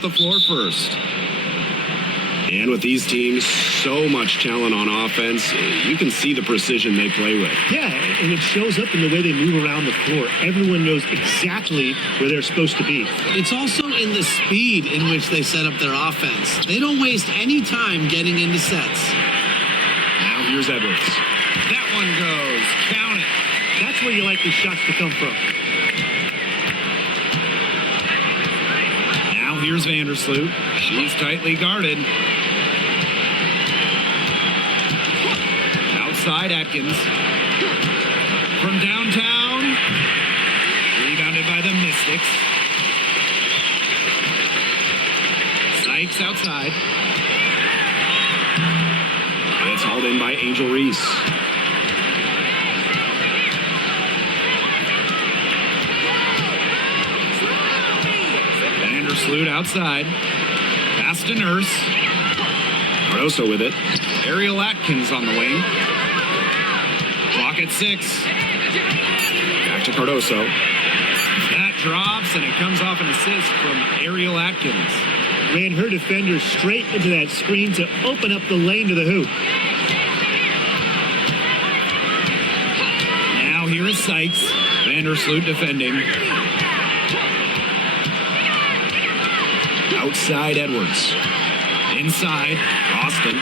the floor first. And with these teams, so much talent on offense, you can see the precision they play with. Yeah, and it shows up in the way they move around the floor. Everyone knows exactly where they're supposed to be. It's also in the speed in which they set up their offense. They don't waste any time getting into sets. Now here's Edwards. That one goes. Count it. That's where you like the shots to come from. Now here's Vandersloot. She's tightly guarded. Outside Atkins. From downtown. Rebounded by the Mystics. Sykes outside. It's hauled in by Angel Reese. Vandersloot outside. Pass to Nurse. Rosa with it. Ariel Atkins on the wing. Clock at 6. Back to Cardoso. That drops, and it comes off an assist from Ariel Atkins. Ran her defender straight into that screen to open up the lane to the hoop. Now here is Sykes. Vandersloot defending. Outside Edwards. Inside Austin.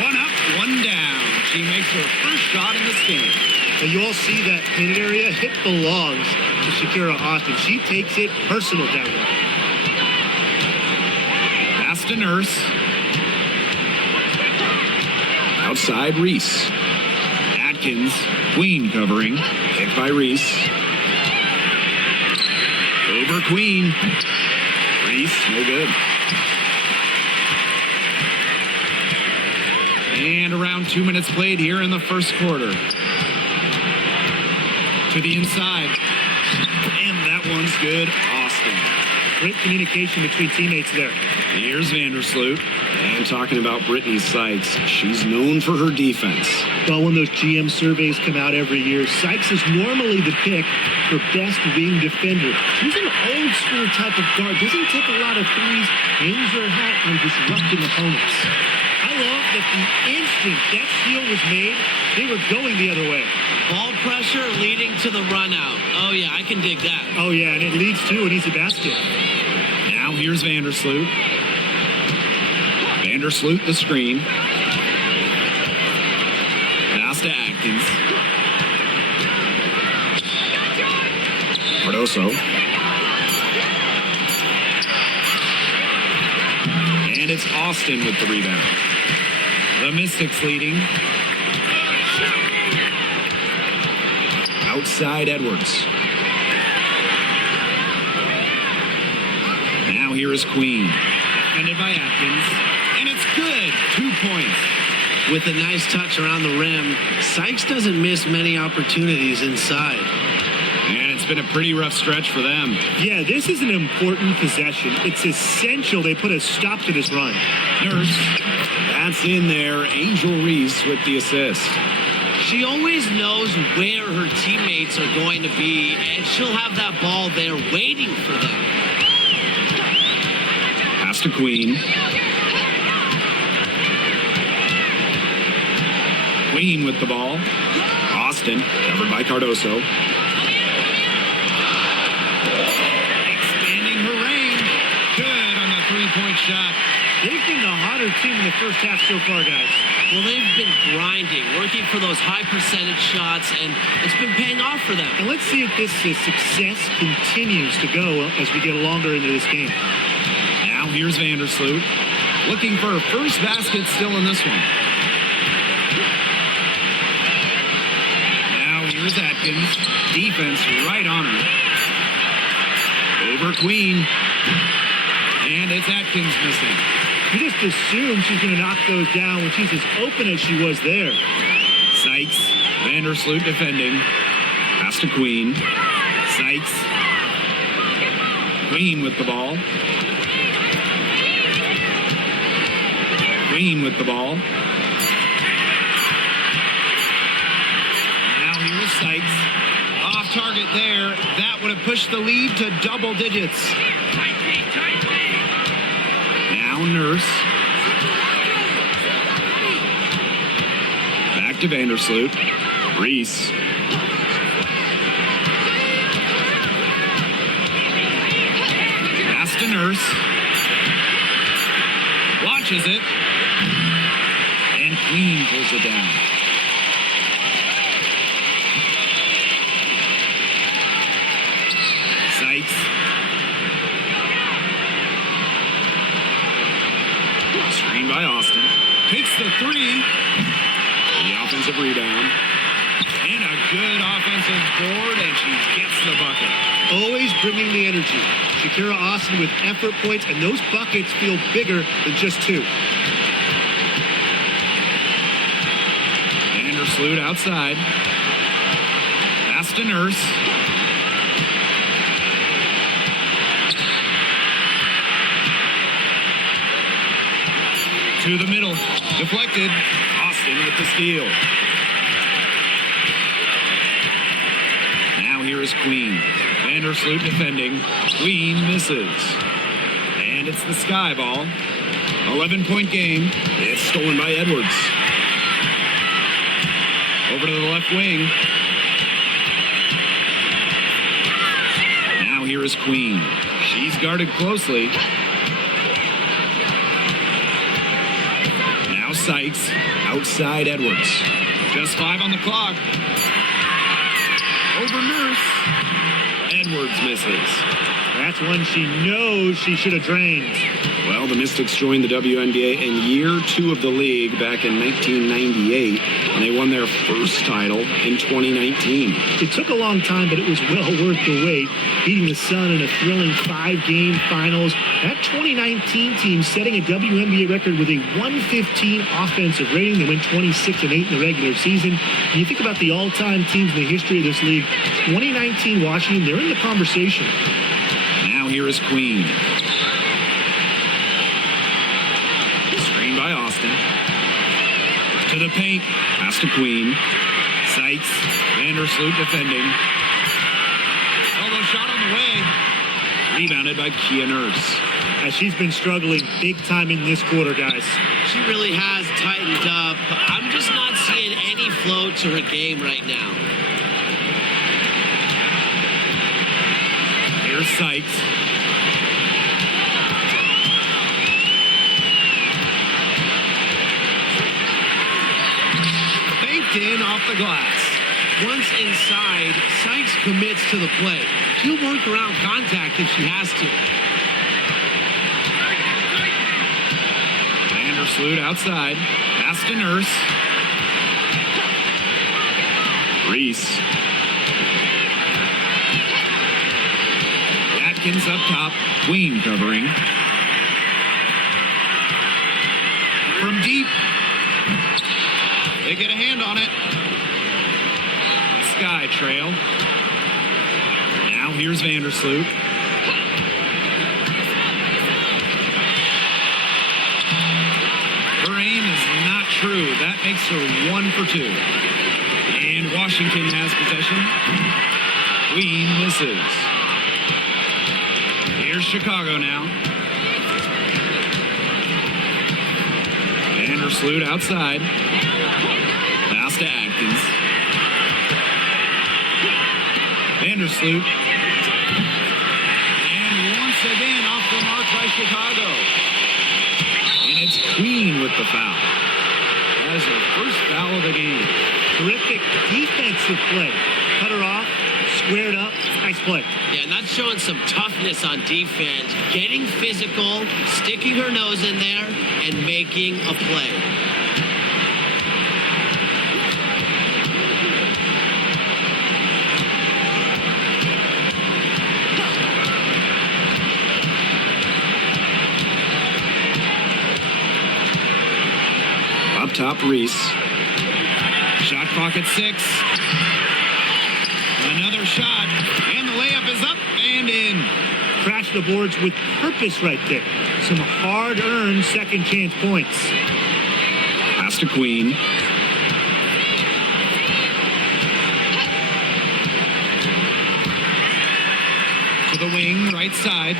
One up, one down. She makes her first shot in this game. Now you all see that painted area. Hit belongs to Shakira Austin. She takes it personal down there. Pass to Nurse. Outside Reese. Atkins. Queen covering. Picked by Reese. Over Queen. Reese, no good. And around 2 minutes played here in the first quarter. To the inside. And that one's good. Austin. Great communication between teammates there. Here's Vandersloot. And talking about Brittany Sykes, she's known for her defense. Well, when those GM surveys come out every year, Sykes is normally the pick for best wing defender. She's an old school type of guard. Doesn't take a lot of threes. Hangs her hat on disrupting opponents. I love that the instant that steal was made, they were going the other way. Ball pressure leading to the run out. Oh, yeah, I can dig that. Oh, yeah, and it leads to an easy basket. Now here's Vandersloot. Vandersloot the screen. Pass to Atkins. Cardoso. And it's Austin with the rebound. The Mystics leading. Outside Edwards. Now here is Queen. Defended by Atkins. And it's good. 2 points. With a nice touch around the rim, Sykes doesn't miss many opportunities inside. And it's been a pretty rough stretch for them. Yeah, this is an important possession. It's essential they put a stop to this run. Nurse. That's in there. Angel Reese with the assist. She always knows where her teammates are going to be, and she'll have that ball there waiting for them. Pass to Queen. Queen with the ball. Austin, covered by Cardoso. Expanding her range. Good on the three-point shot. They've been the hotter team in the first half so far, guys. Well, they've been grinding, working for those high percentage shots, and it's been paying off for them. And let's see if this success continues to go as we get longer into this game. Now here's Vandersloot. Looking for her first basket still in this one. Now here's Atkins. Defense right on her. Over Queen. And it's Atkins missing. You just assume she's going to knock those down when she's as open as she was there. Sykes. Vandersloot defending. Pass to Queen. Sykes. Queen with the ball. Queen with the ball. Now here's Sykes. Off target there. That would have pushed the lead to double digits. Now Nurse. Back to Vandersloot. Reese. Pass to Nurse. Launches it. And Queen pulls it down. Sykes. Screen by Austin. Takes the three. The offensive rebound. And a good offensive board, and she gets the bucket. Always bringing the energy. Shakira Austin with effort points, and those buckets feel bigger than just two. Vandersloot outside. Pass to Nurse. To the middle. Deflected. Austin with the steal. Now here is Queen. Vandersloot defending. Queen misses. And it's the Sky ball. 11-point game. It's stolen by Edwards. Over to the left wing. Now here is Queen. She's guarded closely. Now Sykes. Outside Edwards. Just 5 on the clock. Over Nurse. Edwards misses. That's one she knows she should have drained. Well, the Mystics joined the WNBA in year 2 of the league back in 1998, and they won their first title in 2019. It took a long time, but it was well worth the wait, beating the Sun in a thrilling 5-game finals. That 2019 team setting a WNBA record with a 115 offensive rating. They went 26-8 in the regular season. When you think about the all-time teams in the history of this league, 2019 Washington, they're in the conversation. Now here is Queen. Screen by Austin. To the paint. Pass to Queen. Sykes. Vandersloot defending. Elbow shot on the way. Rebounded by Kia Nurse. As she's been struggling big time in this quarter, guys. She really has tightened up. I'm just not seeing any flow to her game right now. Here's Sykes. Banked in off the glass. Once inside, Sykes commits to the play. She'll work around contact if she has to. Vandersloot outside. Pass to Nurse. Reese. Atkins up top. Queen covering. From deep. They get a hand on it. Sky trail. Now here's Vandersloot. Her aim is not true. That makes her 1 for 2. And Washington has possession. Queen misses. Here's Chicago now. Vandersloot outside. Pass to Atkins. Vandersloot. And once again off the mark by Chicago. And it's Queen with the foul. That is her first foul of the game. Terrific defensive play. Cut her off, squared up, nice play. Yeah, and that's showing some toughness on defense. Getting physical, sticking her nose in there, and making a play. Up top, Reese. Shot clock at 6. Another shot, and the layup is up and in. Crashed the boards with purpose right there. Some hard-earned second chance points. Pass to Queen. To the wing, right side.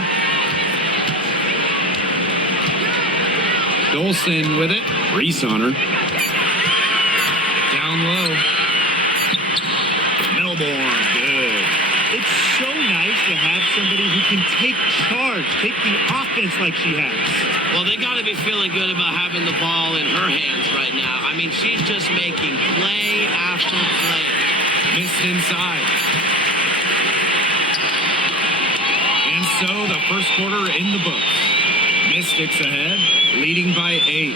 Dolson with it. Reese on her. Down low. Melbourne, good. It's so nice to have somebody who can take charge, take the offense like she has. Well, they got to be feeling good about having the ball in her hands right now. I mean, she's just making play after play. Missed inside. And so the first quarter in the books. Mystics ahead, leading by 8.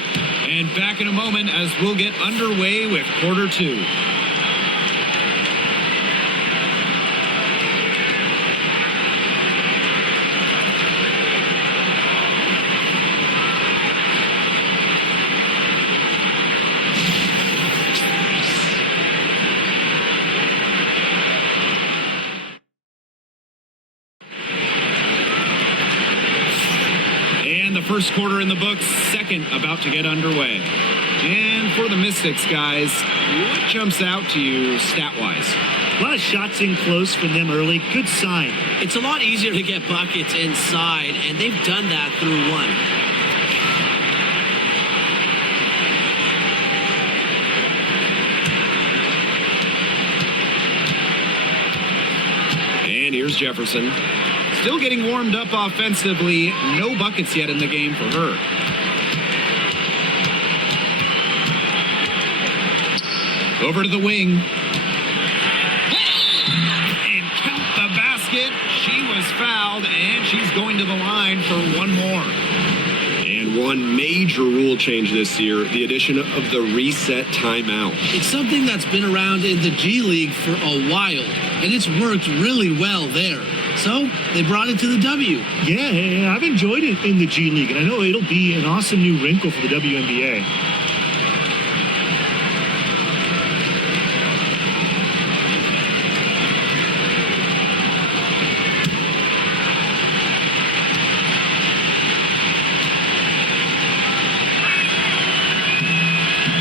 And back in a moment as we'll get underway with quarter 2. First quarter in the books, second about to get underway. And for the Mystics, guys, what jumps out to you stat-wise? A lot of shots in close from them early. Good sign. It's a lot easier to get buckets inside, and they've done that through one. And here's Jefferson. Still getting warmed up offensively. No buckets yet in the game for her. Over to the wing. And count the basket. She was fouled, and she's going to the line for one more. And one major rule change this year, the addition of the reset timeout. It's something that's been around in the G League for a while, and it's worked really well there. So they brought it to the W. Yeah, I've enjoyed it in the G League, and I know it'll be an awesome new wrinkle for the WNBA.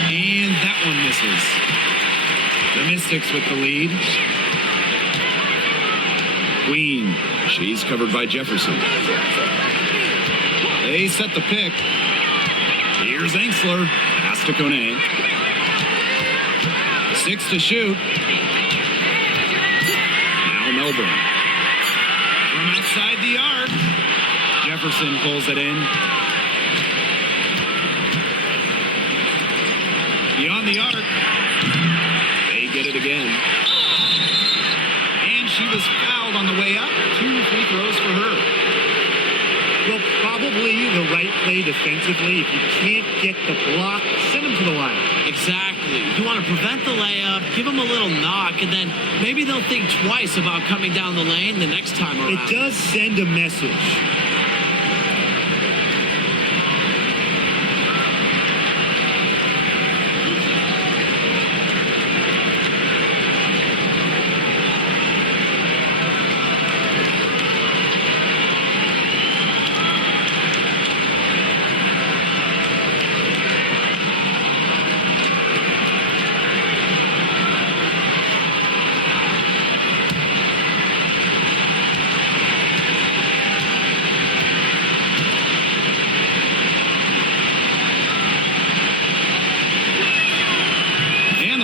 And that one misses. The Mystics with the lead. Queen. She's covered by Jefferson. They set the pick. Here's Enksler. Pass to Kone. 6 to shoot. Now Melbourne. From outside the arc. Jefferson pulls it in. Beyond the arc. They get it again. And she was fouled on the way up. 2 free throws for her. Well, probably the right play defensively. If you can't get the block, send them to the line. Exactly. You want to prevent the layup, give them a little knock, and then maybe they'll think twice about coming down the lane the next time around. It does send a message.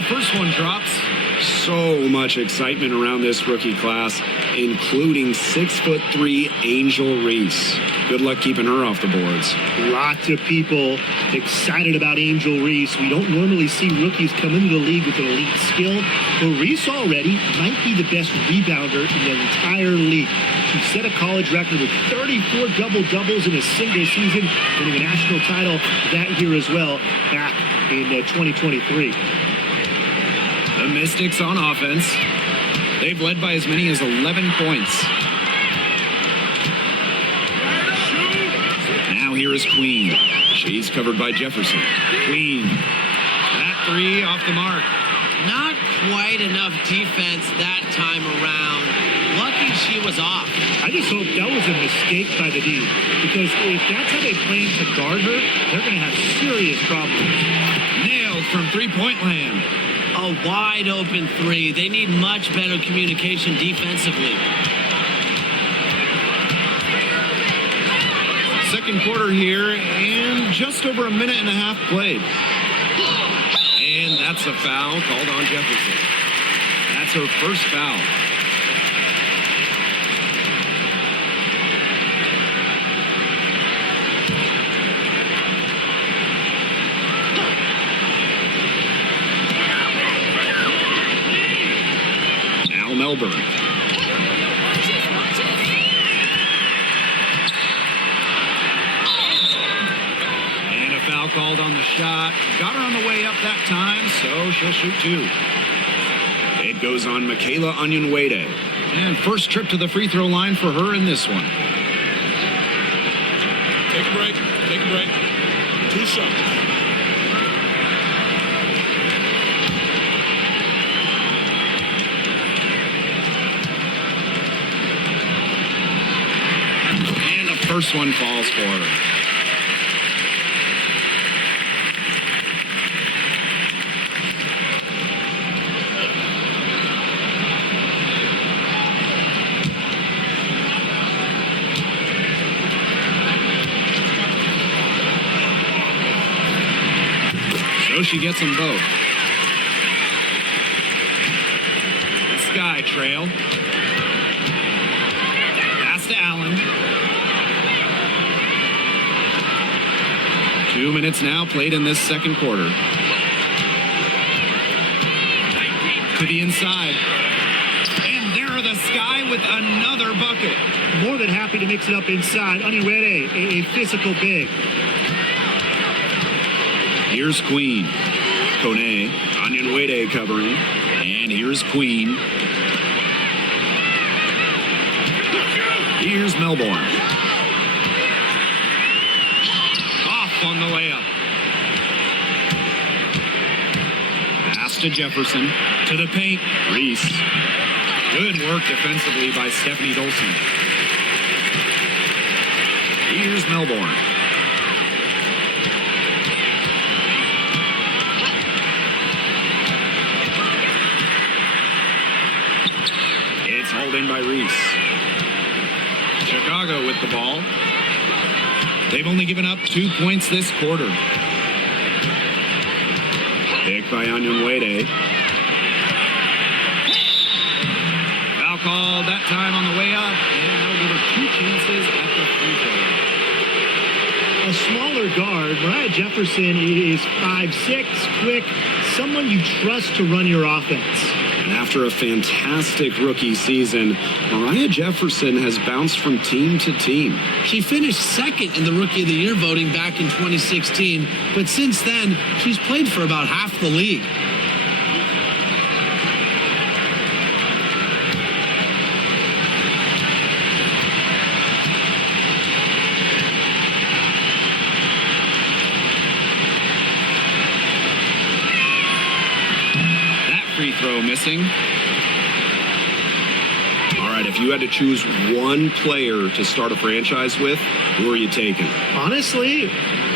First one drops. So much excitement around this rookie class, including 6'3" Angel Reese. Good luck keeping her off the boards. Lots of people excited about Angel Reese. We don't normally see rookies come into the league with an elite skill, but Reese already might be the best rebounder in the entire league. She set a college record with 34 double-doubles in a single season, winning a national title that year as well, back in 2023. The Mystics on offense. They've led by as many as 11 points. Now here is Queen. She's covered by Jefferson. Queen. That 3 off the mark. Not quite enough defense that time around. Lucky she was off. I just hope that was a mistake by the D, because if that's how they plan to guard her, they're going to have serious problems. Nailed from three-point land. A wide open 3. They need much better communication defensively. Second quarter here, and just over a minute and a half played. And that's a foul called on Jefferson. That's her first foul. Now Melbourne. Foul called on the shot. Got her on the way up that time, so she'll shoot two. It goes on Michaela Onyenwede. And first trip to the free throw line for her in this one. Take a break. Take a break. 2 shots. And the first one falls for her. She gets them both. Sky trail. Pass to Allen. 2 minutes now played in this second quarter. To the inside. And there are the Sky with another bucket. More than happy to mix it up inside. Onyenwede, a physical big. Here's Queen. Kone, Onyenwede covering. And here's Queen. Here's Melbourne. Off on the layup. Pass to Jefferson. To the paint. Reese. Good work defensively by Stephanie Dolson. Here's Melbourne. Held in by Reese. Chicago with the ball. They've only given up 2 points this quarter. Pick by Onyenwede. Foul called that time on the way up, and that'll give her 2 chances at the free throw. A smaller guard, Mariah Jefferson is 5'6", quick, someone you trust to run your offense. And after a fantastic rookie season, Mariah Jefferson has bounced from team to team. She finished second in the Rookie of the Year voting back in 2016, but since then, she's played for about half the league. Free throw missing. All right, if you had to choose one player to start a franchise with, who are you taking? Honestly,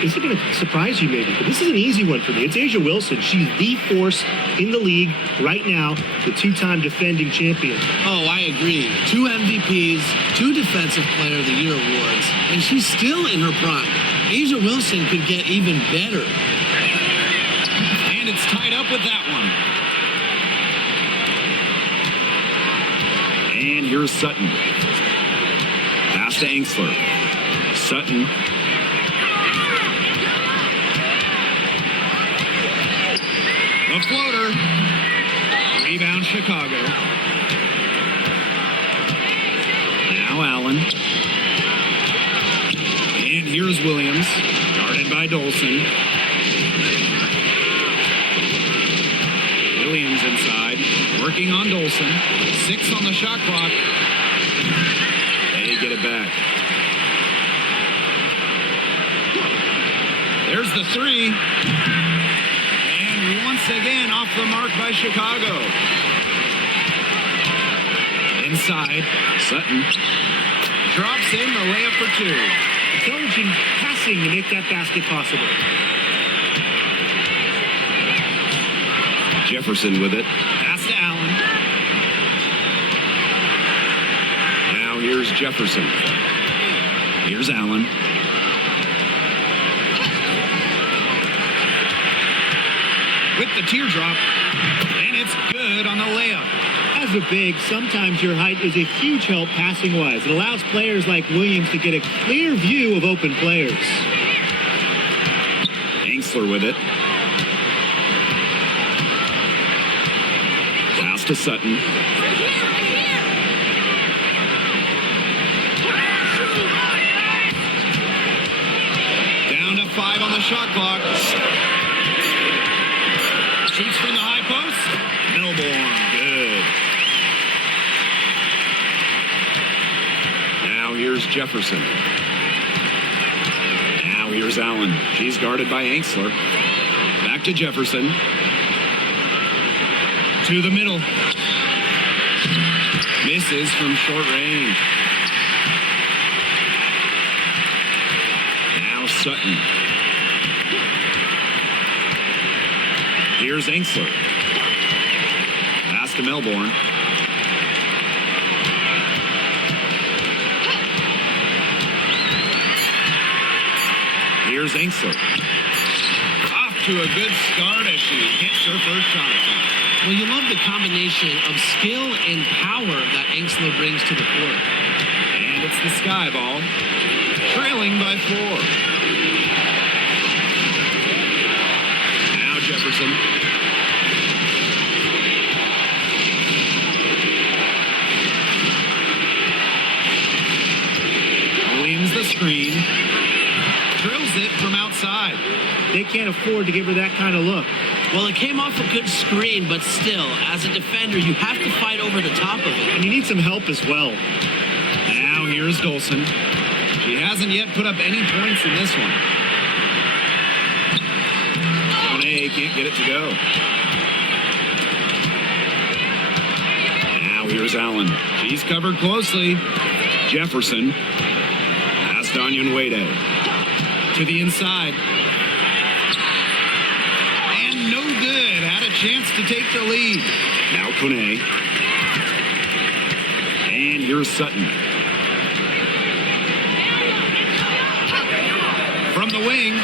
this is going to surprise you maybe, but this is an easy one for me. It's A'ja Wilson. She's the force in the league right now, the 2-time defending champion. Oh, I agree. 2 MVPs, 2 Defensive Player of the Year awards, and she's still in her prime. A'ja Wilson could get even better. And it's tied up with that one. And here's Sutton. Pass to Angsler. Sutton. The floater. Rebound Chicago. Now Allen. And here's Williams. Guarded by Dolson. Williams inside. Working on Dolson. 6 on the shot clock. They get it back. There's the 3. And once again off the mark by Chicago. Inside. Sutton. Drops in the layup for 2. Intelligent passing to make that basket possible. Jefferson with it. Pass to Allen. Now here's Jefferson. Here's Allen. with the teardrop, and it's good on the layup. As a big, sometimes your height is a huge help passing-wise. It allows players like Williams to get a clear view of open players. Angsler with it. Pass to Sutton. Down to 5 on the shot clock. Shoots from the high post. Melbourne, good. Now here's Jefferson. Now here's Allen. She's guarded by Angsler. Back to Jefferson. To the middle. Misses from short range. Now Sutton. Here's Angsler. Pass to Melbourne. Here's Angsler. Off to a good start as she hits her first shot attempt. Well, you love the combination of skill and power that Angsler brings to the court. And it's the Sky Ball. Trailing by 4. Now Jefferson. Williams the screen. Drills it from outside. They can't afford to give her that kind of look. Well, it came off a good screen, but still, as a defender, you have to fight over the top of it. And you need some help as well. Now here's Dolson. She hasn't yet put up any points in this one. Monet can't get it to go. Now here's Allen. She's covered closely. Jefferson. Pass to Onyenwede. To the inside. And no good. Had a chance to take the lead. Now Kone. And here's Sutton. From the wing.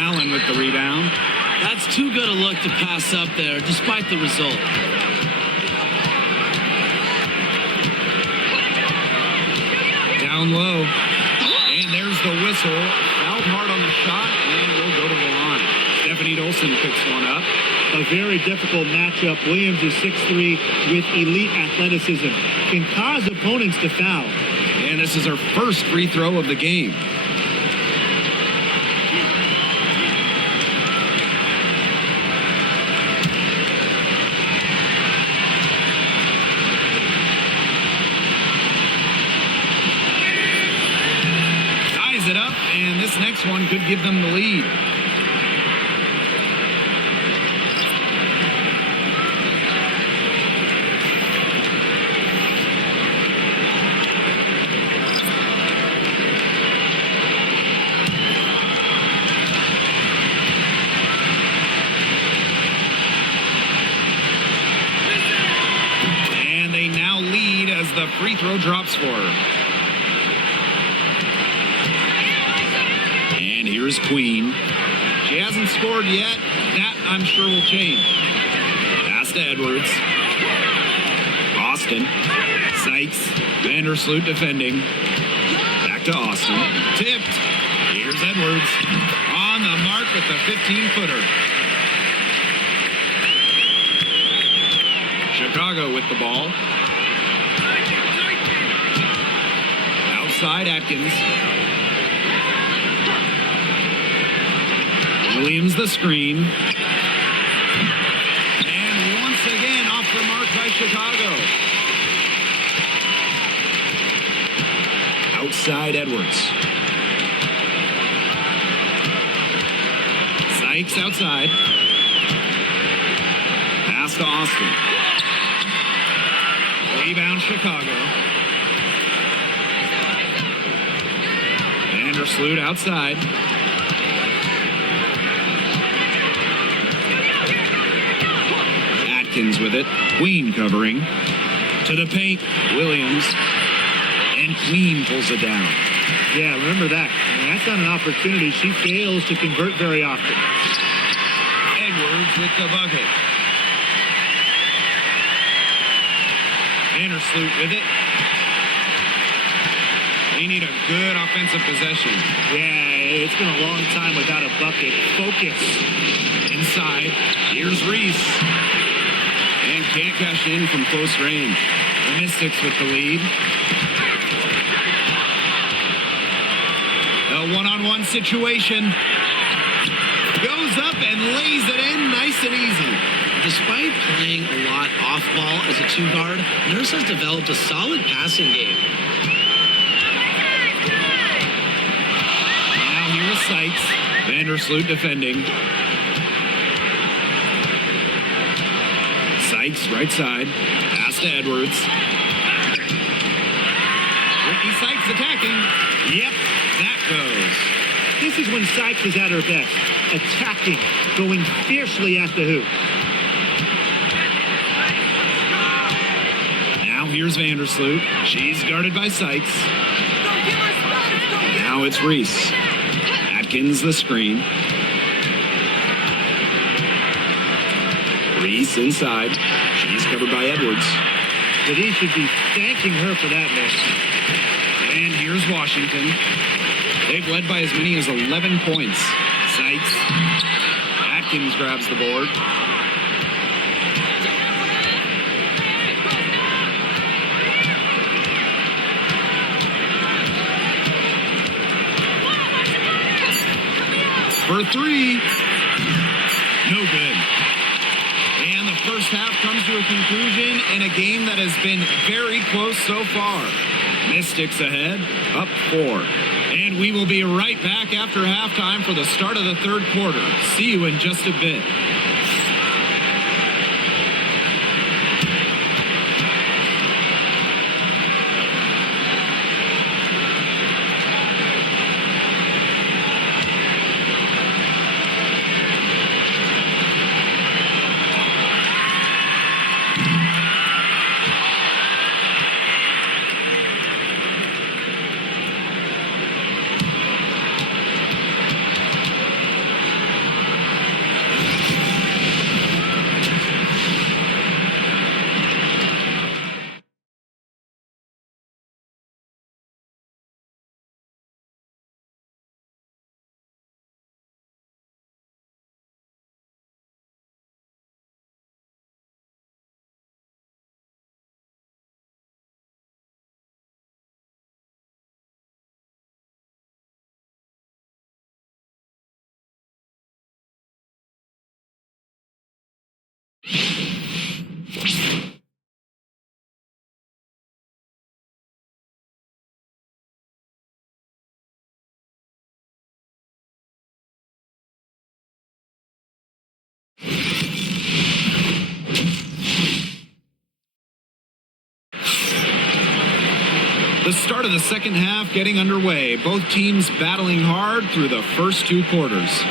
Allen with the rebound. That's too good a look to pass up there, despite the result. Down low. And there's the whistle. Fouled hard on the shot, and we'll go to the line. Stephanie Dolson picks one up. A very difficult matchup. Williams is 6'3" with elite athleticism. Can cause opponents to foul. And this is her first free throw of the game. Ties it up, and this next one could give them the lead. And they now lead as the free throw drops for her. And here's Queen. She hasn't scored yet. That, I'm sure, will change. Pass to Edwards. Austin. Sykes. Vandersloot defending. Back to Austin. Tipped. Here's Edwards. On the mark with the 15-footer. Chicago with the ball. Outside Atkins. Williams the screen. And once again off the mark by Chicago. Outside Edwards. Sykes outside. Pass to Austin. Rebound Chicago. Vandersloot outside. Atkins with it. Queen covering. To the paint. Williams. And Queen pulls it down. Yeah, remember that. I mean, that's not an opportunity she fails to convert very often. Edwards with the bucket. Vandersloot with it. They need a good offensive possession. Yeah, it's been a long time without a bucket. Focus. Inside, here's Reese. And can't cash in from close range. The Mystics with the lead. A one-on-one situation. Goes up and lays it in nice and easy. Despite playing a lot off ball as a two guard, Nurse has developed a solid passing game. Now here is Sykes. Vandersloot defending. Sykes right side. Pass to Edwards. Brittany Sykes attacking. Yep, that goes. This is when Sykes is at her best. Attacking, going fiercely at the hoop. Now here's Vandersloot. She's guarded by Sykes. Now it's Reese. Atkins the screen. Reese inside. She's covered by Edwards. But he should be thanking her for that miss. And here's Washington. They've led by as many as 11 points. Sykes. Atkins grabs the board. For three. No good. And the first half comes to a conclusion in a game that has been very close so far. Mystics ahead, up 4. And we will be right back after halftime for the start of the third quarter. See you in just a bit. The start of the second half getting underway. Both teams battling hard through the first two quarters.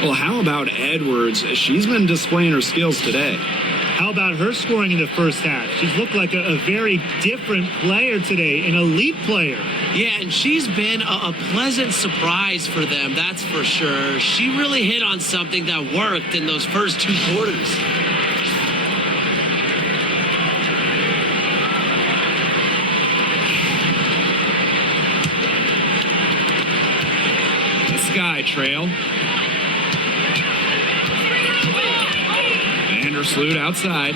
Well, how about Edwards? She's been displaying her skills today. How about her scoring in the first half? She's looked like a very different player today, an elite player. Yeah, and she's been a pleasant surprise for them, that's for sure. She really hit on something that worked in those first two quarters. The Sky Trail. Vandersloot outside.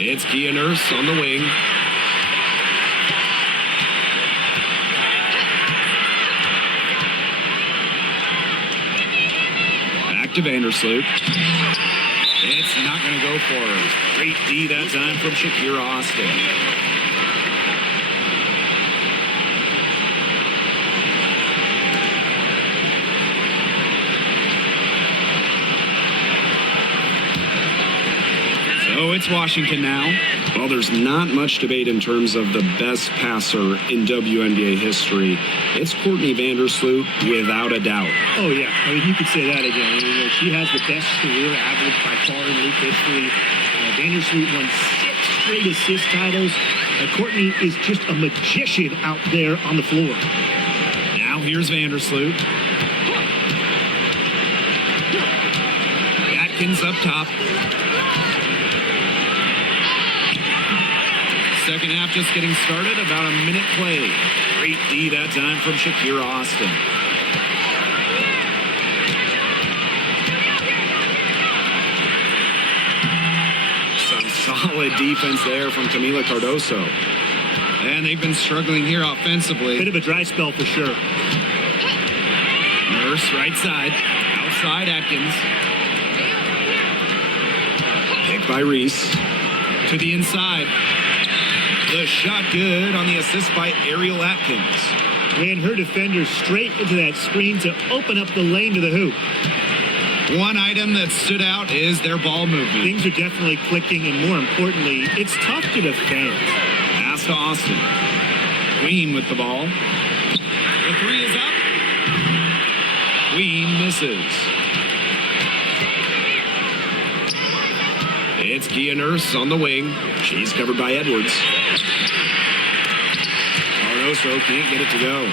It's Kia Nurse on the wing. Back to Vandersloot. It's not going to go for her. Great D that time from Shakira Austin. So it's Washington now. Well, there's not much debate in terms of the best passer in WNBA history. It's Courtney Vandersloot, without a doubt. Oh, yeah. I mean, you could say that again. She has the best career average by far in league history. Vandersloot won 6 straight assist titles. Courtney is just a magician out there on the floor. Now here's Vandersloot. Atkins up top. Second half just getting started, about a minute played. Great D that time from Shakira Austin. Some solid defense there from Camila Cardoso. And they've been struggling here offensively. Bit of a dry spell for sure. Nurse right side. Outside Atkins. Picked by Reese. To the inside. The shot good on the assist by Ariel Atkins. Ran her defenders straight into that screen to open up the lane to the hoop. One item that stood out is their ball movement. Things are definitely clicking, and more importantly, it's tough to defend. Pass to Austin. Queen with the ball. The three is up. Queen misses. It's Kia Nurse on the wing. She's covered by Edwards. Cardoso can't get it to go.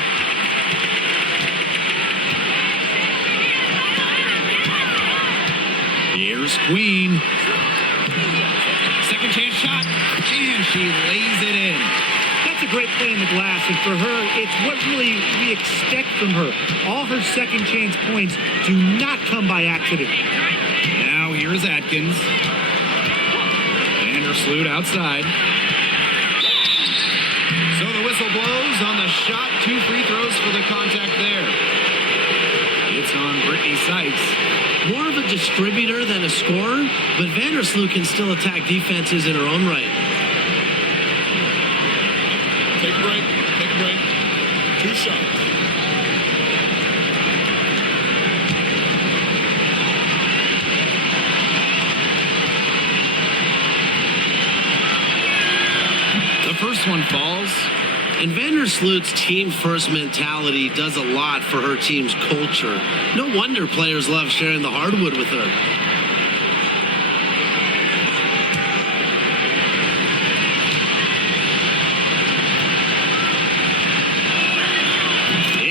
Here's Queen. Second chance shot. And she lays it in. That's a great play in the glass, and for her, it's what really we expect from her. All her second chance points do not come by accident. Now here's Atkins. Vandersloot outside. So the whistle blows on the shot. 2 free throws for the contact there. It's on Brittany Sykes. More of a distributor than a scorer, but Vandersloot can still attack defenses in her own right. Take a break. Take a break. 2 shots. The first one falls. And Vandersloot's team-first mentality does a lot for her team's culture. No wonder players love sharing the hardwood with her.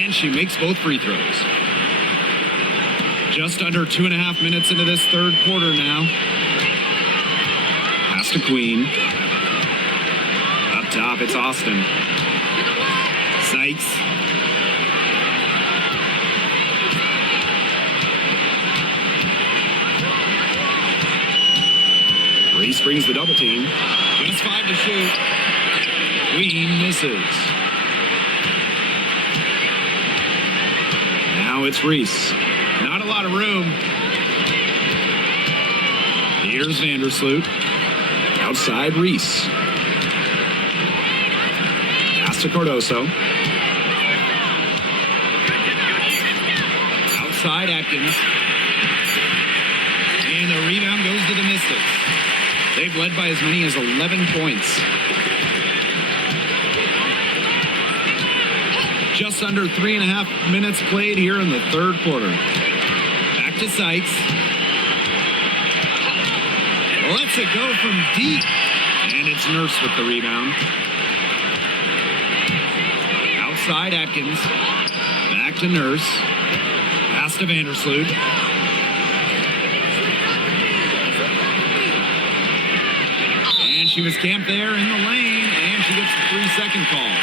And she makes both free throws. Just under 2.5 minutes into this third quarter now. Pass to Queen. Up top, it's Austin. Sykes. Reese brings the double team. Just 5 to shoot. Queen misses. Now it's Reese. Not a lot of room. Here's Vandersloot. Outside Reese. Pass to Cardoso. Outside Atkins. And the rebound goes to the Mystics. They've led by as many as 11 points. Just under 3.5 minutes played here in the third quarter. Back to Sykes. Lets it go from deep. And it's Nurse with the rebound. Outside Atkins. Back to Nurse. Pass to Vandersloot. And she was camped there in the lane, and she gets the 3-second call.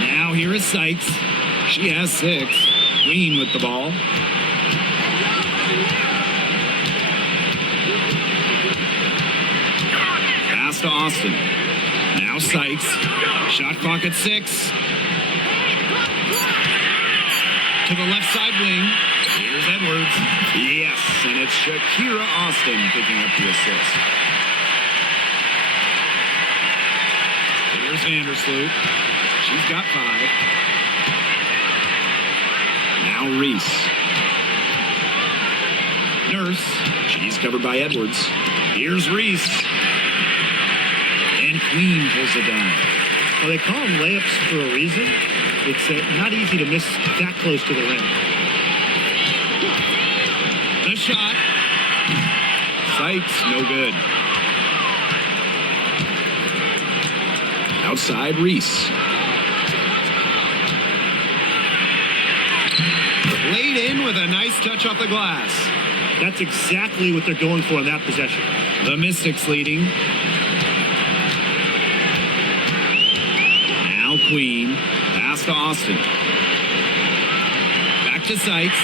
Now here is Sykes. She has 6. Queen with the ball. Pass to Austin. Now Sykes. Shot clock at 6. To the left side wing. Here's Edwards. Yes, and it's Shakira Austin picking up the assist. Here's Vandersloot. She's got 5. Now Reese. Nurse. She's covered by Edwards. Here's Reese. And Queen pulls it down. Well, they call them layups for a reason. It's not easy to miss that close to the rim. The shot. Sykes, no good. Outside Reese. Laid in with a nice touch off the glass. That's exactly what they're going for in that possession. The Mystics leading. Now Queen. Pass to Austin. Back to Sykes.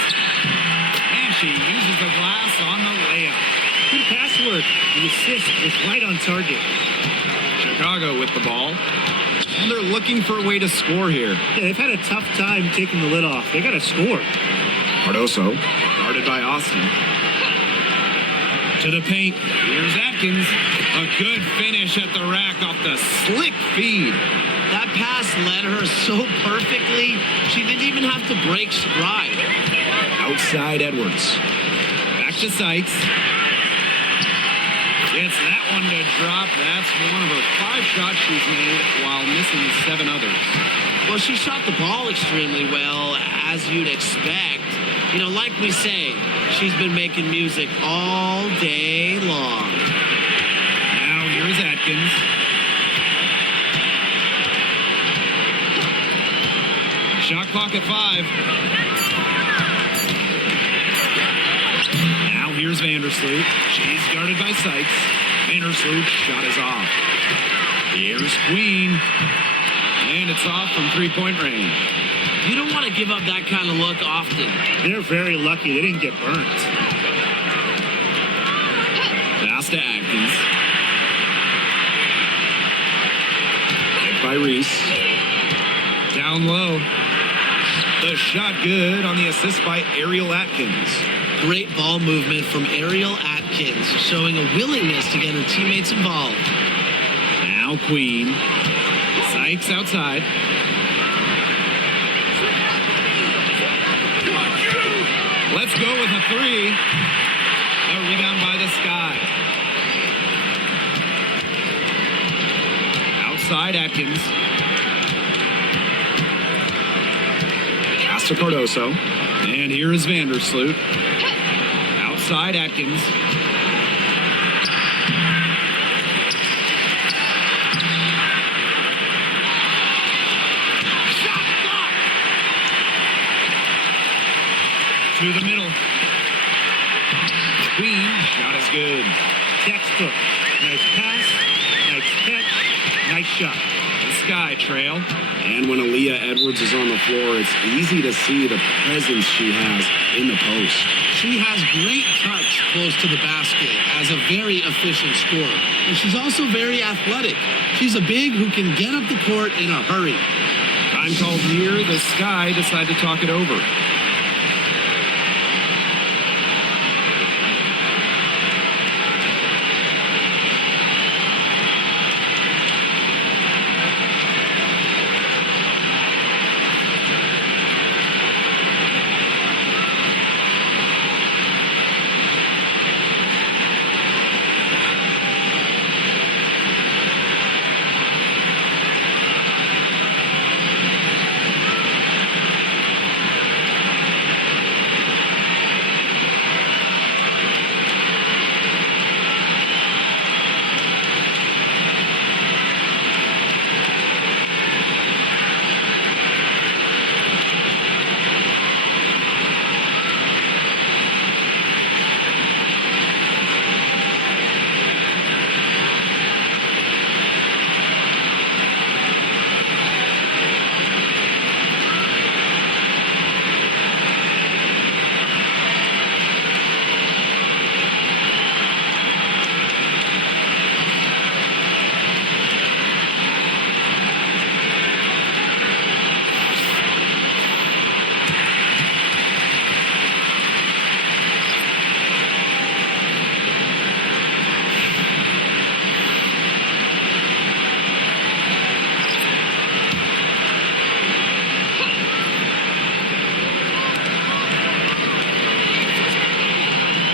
And she uses the glass on the layup. Good pass work. The assist was right on target. Chicago with the ball. And they're looking for a way to score here. Yeah, they've had a tough time taking the lid off. They got to score. Cardoso. Guarded by Austin. To the paint. Here's Atkins. A good finish at the rack off the slick feed. That pass led her so perfectly, she didn't even have to break stride. Outside Edwards. Back to Sykes. Gets that one to drop. That's one of her 5 shots she's made while missing 7 others. Well, she shot the ball extremely well, as you'd expect. You know, like we say, she's been making music all day long. Now here's Atkins. Shot clock at 5. Now here's Vandersloot. She's guarded by Sykes. Vandersloot shot is off. Here's Queen. And it's off from 3-point range. You don't want to give up that kind of look often. They're very lucky they didn't get burnt. Pass to Atkins. Hit by Reese. Down low. The shot good on the assist by Ariel Atkins. Great ball movement from Ariel Atkins, showing a willingness to get her teammates involved. Now Queen. Sykes outside. Let's go with a 3. A rebound by the Sky. Outside Atkins. Pass to Cardoso. And here is Vandersloot. Outside Atkins. Shot blocked. To the middle. Queen. Shot is good. Textbook. Nice pass. Nice catch. Nice shot. The Sky trail. And when Aaliyah Edwards is on the floor, it's easy to see the presence she has in the post. She has great touch close to the basket as a very efficient scorer. And she's also very athletic. She's a big who can get up the court in a hurry. Time called here. The Sky decide to talk it over.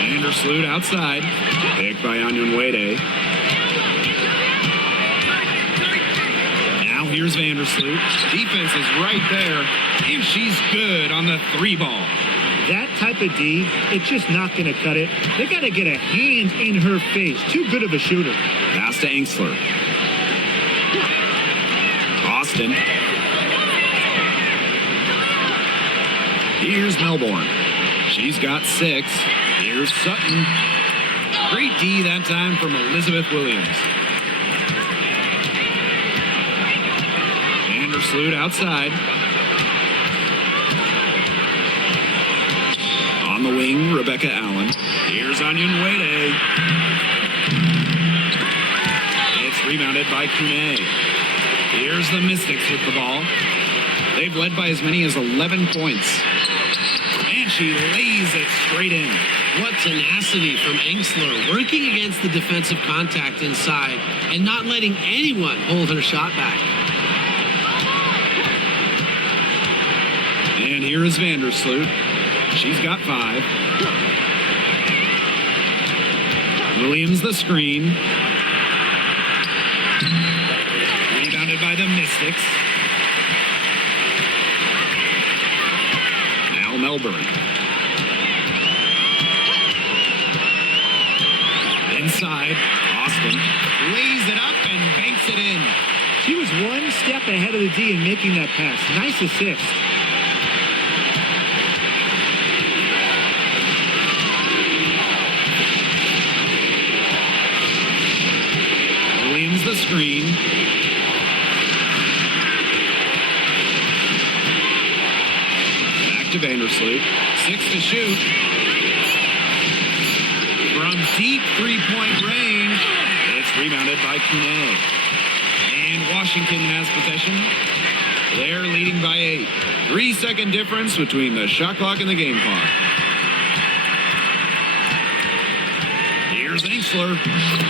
Vandersloot outside. Picked by Onyenwere. Now here's Vandersloot. Defense is right there, and she's good on the 3 ball. That type of D, it's just not going to cut it. They got to get a hand in her face. Too good of a shooter. Pass to Engsler. Austin. Here's Melbourne. She's got 6. Here's Sutton. Great D that time from Elizabeth Williams. Vandersloot outside. On the wing, Rebecca Allen. Here's Onion Wade. It's rebounded by Kune. Here's the Mystics with the ball. They've led by as many as 11 points. And she lays it straight in. What tenacity from Engsler, working against the defensive contact inside and not letting anyone hold her shot back. And here is Vandersloot. She's got 5. Williams the screen. Rebounded by the Mystics. Now Melbourne. Inside, Austin lays it up and banks it in. She was one step ahead of the D in making that pass. Nice assist. Williams the screen. Back to Vandersloot. 6 to shoot. From deep three-point range, it's rebounded by Kune. And Washington has possession. They're leading by 8. 3-second difference between the shot clock and the game clock. Here's Engsler.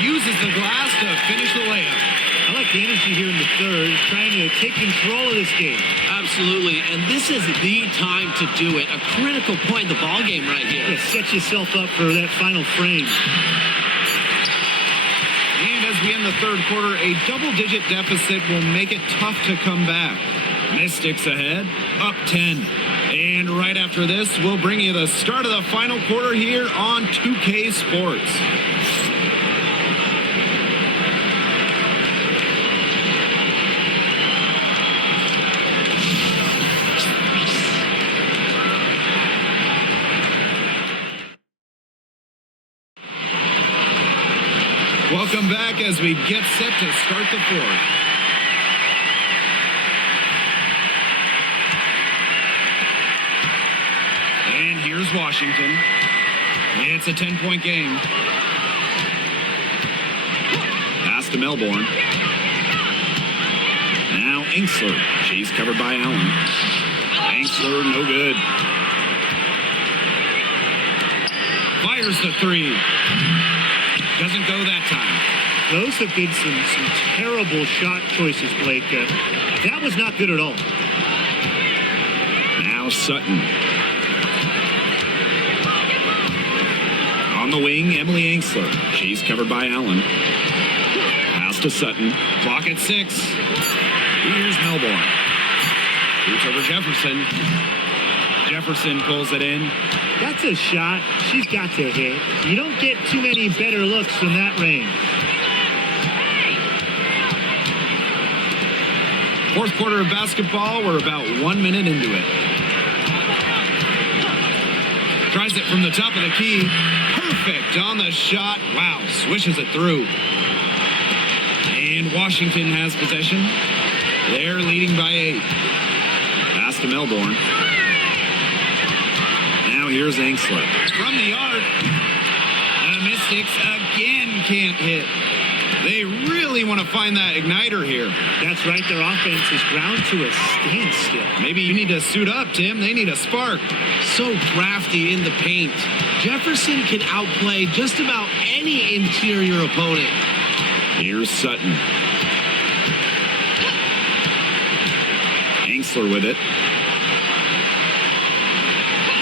Uses the glass to finish the layup. I like the energy here in the third, trying to take control of this game. Absolutely, and this is the time to do it. A critical point in the ball game right here. Yeah, set yourself up for that final frame. And as we end the third quarter, a double-digit deficit will make it tough to come back. Mystics ahead, up 10. And right after this, we'll bring you the start of the final quarter here on 2K Sports. Welcome back as we get set to start the fourth. And here's Washington. It's a 10-point game. Pass to Melbourne. Now Engsler. She's covered by Allen. Engsler, no good. Fires the 3. Doesn't go that time. Those have been some terrible shot choices, Blake. That was not good at all. Now Sutton. On the wing, Emily Engsler. She's covered by Allen. Pass to Sutton. Clock at 6. Here's Melbourne. Shoots over Jefferson. Jefferson pulls it in. That's a shot she's got to hit. You don't get too many better looks from that range. Fourth quarter of basketball. We're about 1 minute into it. Tries it from the top of the key. Perfect on the shot. Wow, swishes it through. And Washington has possession. They're leading by 8. Pass to Melbourne. Now here's Engsler. From the arc. The Mystics again can't hit. They really want to find that igniter here. That's right. Their offense is ground to a standstill. Maybe you need to suit up, Tim. They need a spark. So crafty in the paint. Jefferson can outplay just about any interior opponent. Here's Sutton. Engsler with it.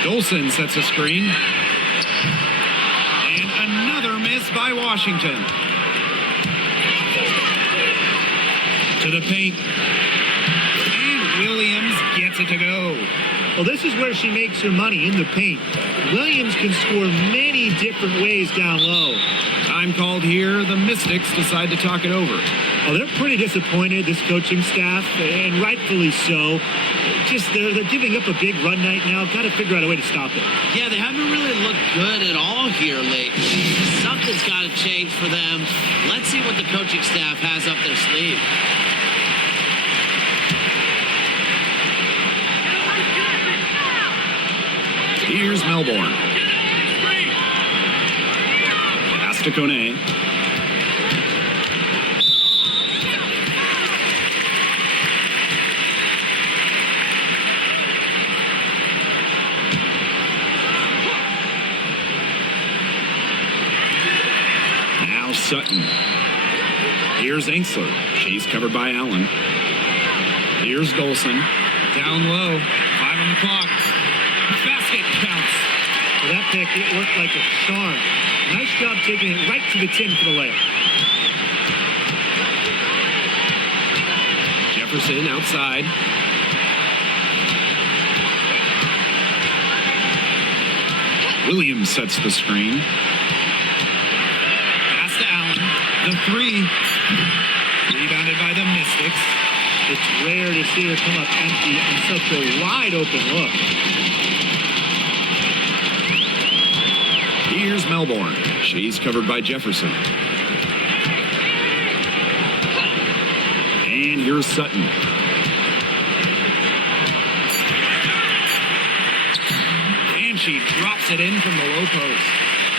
Dolson sets a screen. And another miss by Washington. To the paint. And Williams gets it to go. Well, this is where she makes her money, in the paint. Williams can score many different ways down low. Time called here. The Mystics decide to talk it over. Oh, they're pretty disappointed, this coaching staff, and rightfully so. Just they're giving up a big run night now. Got to figure out a way to stop it. Yeah, they haven't really looked good at all here lately. Something's got to change for them. Let's see what the coaching staff has up their sleeve. Here's Melbourne. Pass to Kone. Now Sutton. Here's Ainsley. She's covered by Allen. Here's Dolson. Down low. 5 on the clock. Basket counts. Well, that pick, it worked like a charm. Nice job taking it right to the tin for the layup. Jefferson outside. Williams sets the screen. Pass to Allen. The three. Rebounded by the Mystics. It's rare to see her come up empty on such a wide open look. Here's Melbourne. She's covered by Jefferson. And here's Sutton. And she drops it in from the low post.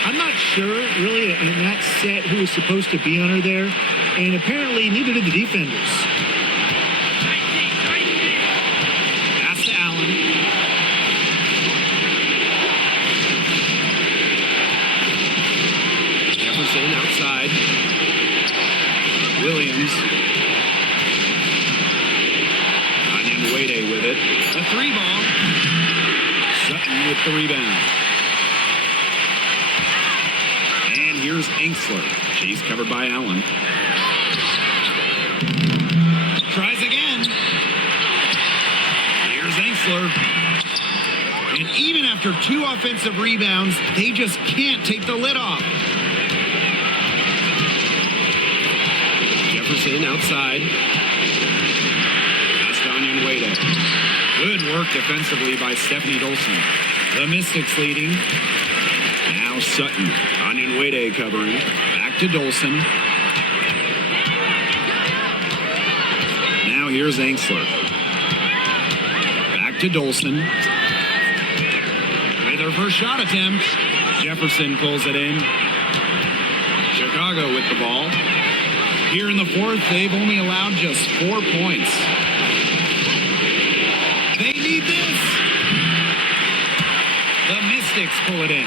I'm not sure, really, in that set who was supposed to be on her there. And apparently, neither did the defenders. Pass to Allen. Jefferson outside. Williams. Onion Wade with it. A three ball. Sutton with the rebound. And here's Ainsley. She's covered by Allen. Tries again. Here's Ainsley. And even after 2 offensive rebounds, they just can't take the lid off. Jefferson outside. That's Onion Wade. Good work defensively by Stephanie Dolson. The Mystics leading. Now Sutton. Onion Wade covering. Back to Dolson. Now here's Ainsley. Back to Dolson. With her first shot attempt. Jefferson pulls it in. Chicago with the ball. Here in the fourth, they've only allowed just 4 points. They need this. The Mystics pull it in.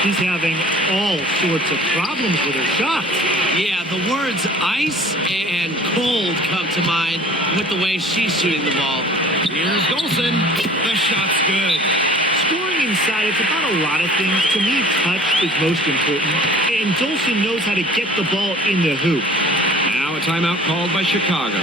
She's having all sorts of problems with her shots. Yeah, the words ice and cold come to mind with the way she's shooting the ball. Here's Dolson. The shot's good. Scoring inside, it's about a lot of things. To me, touch is most important. And Dolson knows how to get the ball in the hoop. Now a timeout called by Chicago.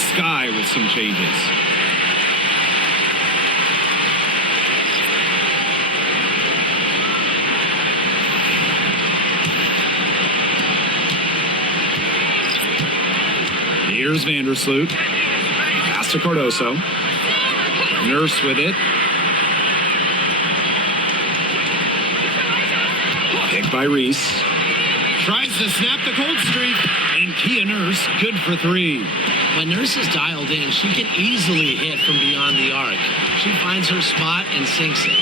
sky with some changes. Here's Vandersloot. Pass to Cardoso. Nurse with it. Picked by Reese. Tries to snap the cold streak. And Kia Nurse, good for 3. When Nurse is dialed in, she can easily hit from beyond the arc. She finds her spot and sinks it.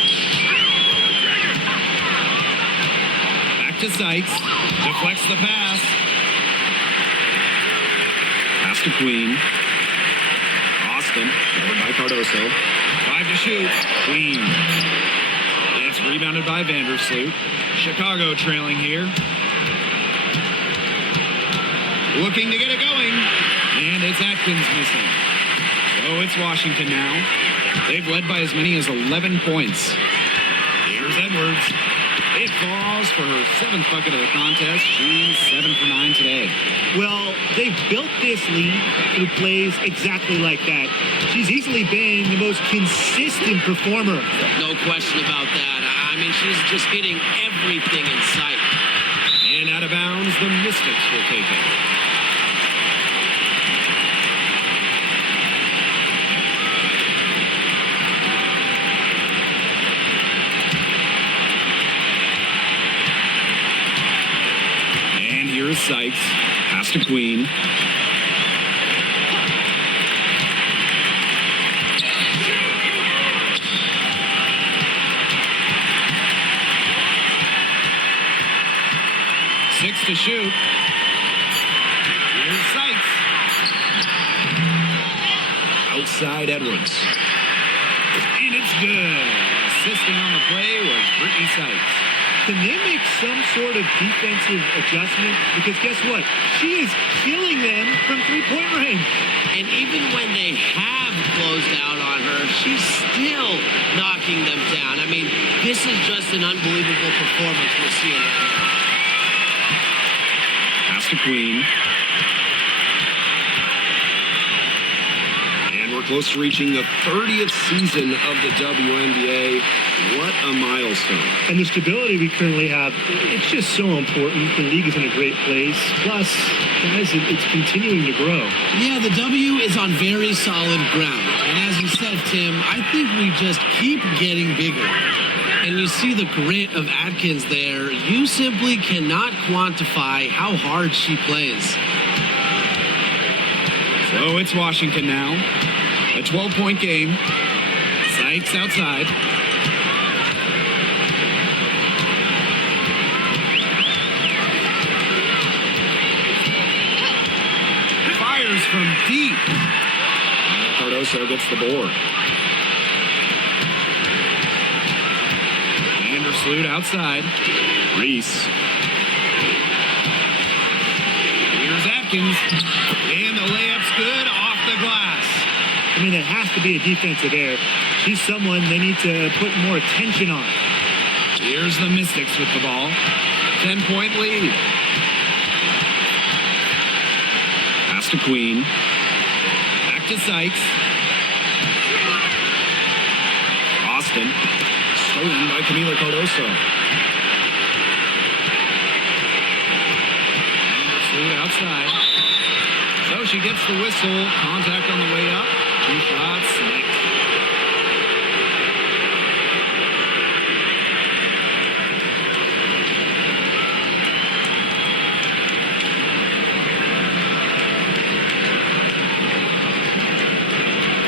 Back to Sykes. Deflects the pass. Pass to Queen. Austin, covered by Cardoso. 5 to shoot. Queen. It's rebounded by Vandersloot. Chicago trailing here. Looking to get it going. And it's Atkins missing. So it's Washington now. They've led by as many as 11 points. Here's Edwards. It falls for her 7th bucket of the contest. She's 7 for 9 today. Well, they've built this lead through plays exactly like that. She's easily been the most consistent performer. No question about that. I mean, she's just hitting everything in sight. And out of bounds, the Mystics will take it. And here's Sykes. Pass to Queen. Six to shoot. Here's Sykes. Outside Edwards. And it's good. Assisting on the play was Brittany Sykes. Can they make some sort of defensive adjustment? Because guess what? She is killing them from three-point range. And even when they have closed out on her, she's still knocking them down. I mean, this is just an unbelievable performance we're seeing right now. Pass to Queen. And we're close to reaching the 30th season of the WNBA. What a milestone. And the stability we currently have, it's just so important. The league is in a great place. Plus, guys, it's continuing to grow. Yeah, the W is on very solid ground. And as you said, Tim, I think we just keep getting bigger. And you see the grit of Atkins there. You simply cannot quantify how hard she plays. So it's Washington now. A 12-point game. Sykes outside. Fires from deep. Cardoso gets the board. Vandersloot outside. Reese. Here's Atkins. And the layup's good off the glass. I mean, it has to be a defensive error. She's someone they need to put more attention on. Here's the Mystics with the ball. 10-point lead. Pass to Queen. Back to Sykes. Austin. Stolen by Camila Cardoso. Vandersloot outside. So she gets the whistle. Contact on the way up. 2 shots. Nick.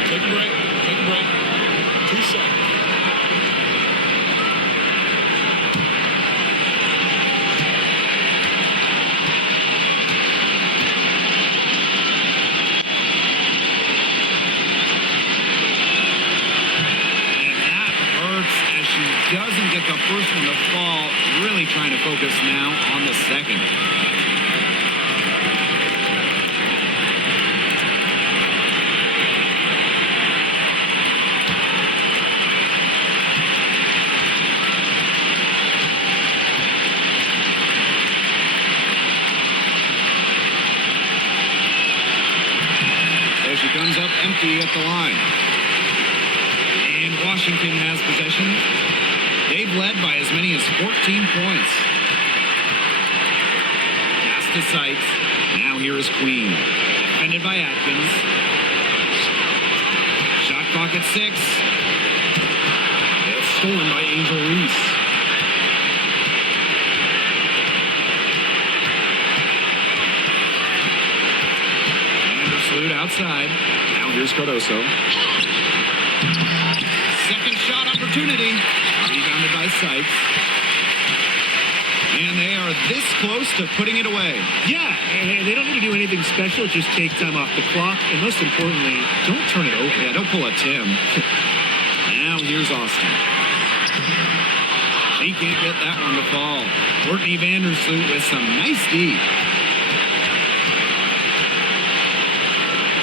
Take a break. Take a break. 2 shots. Doesn't get the first one to fall. Really trying to focus now on the second. So she empty at the line. And Washington has possession. They've led by as many as 14 points. Pass to Sykes. Now here is Queen. Defended by Atkins. Shot clock at 6. It's stolen by Angel Reese. Anderslude outside. Now here's Cardoso. Second shot opportunity. Rebounded by Sykes. And they are this close to putting it away. Yeah, and they don't need to do anything special. Just take time off the clock. And most importantly, don't turn it over. Yeah, don't pull a Tim. Now here's Austin. She can't get that one to fall. Courtney Vandersloot with some nice D.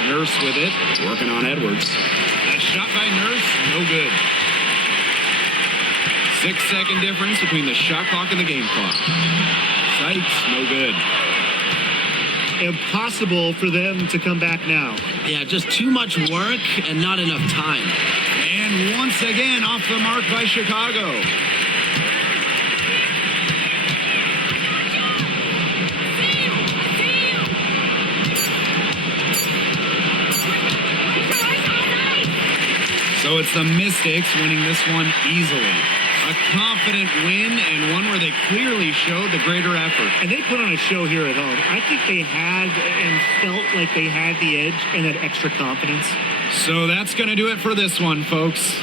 Nurse with it. Working on Edwards. That shot by Nurse, no good. 6-second difference between the shot clock and the game clock. Sykes, no good. Impossible for them to come back now. Yeah, just too much work and not enough time. And once again, off the mark by Chicago. So it's the Mystics winning this one easily. A confident win and one where they clearly showed the greater effort. And they put on a show here at home. I think they had and felt like they had the edge and that extra confidence. So that's going to do it for this one, folks.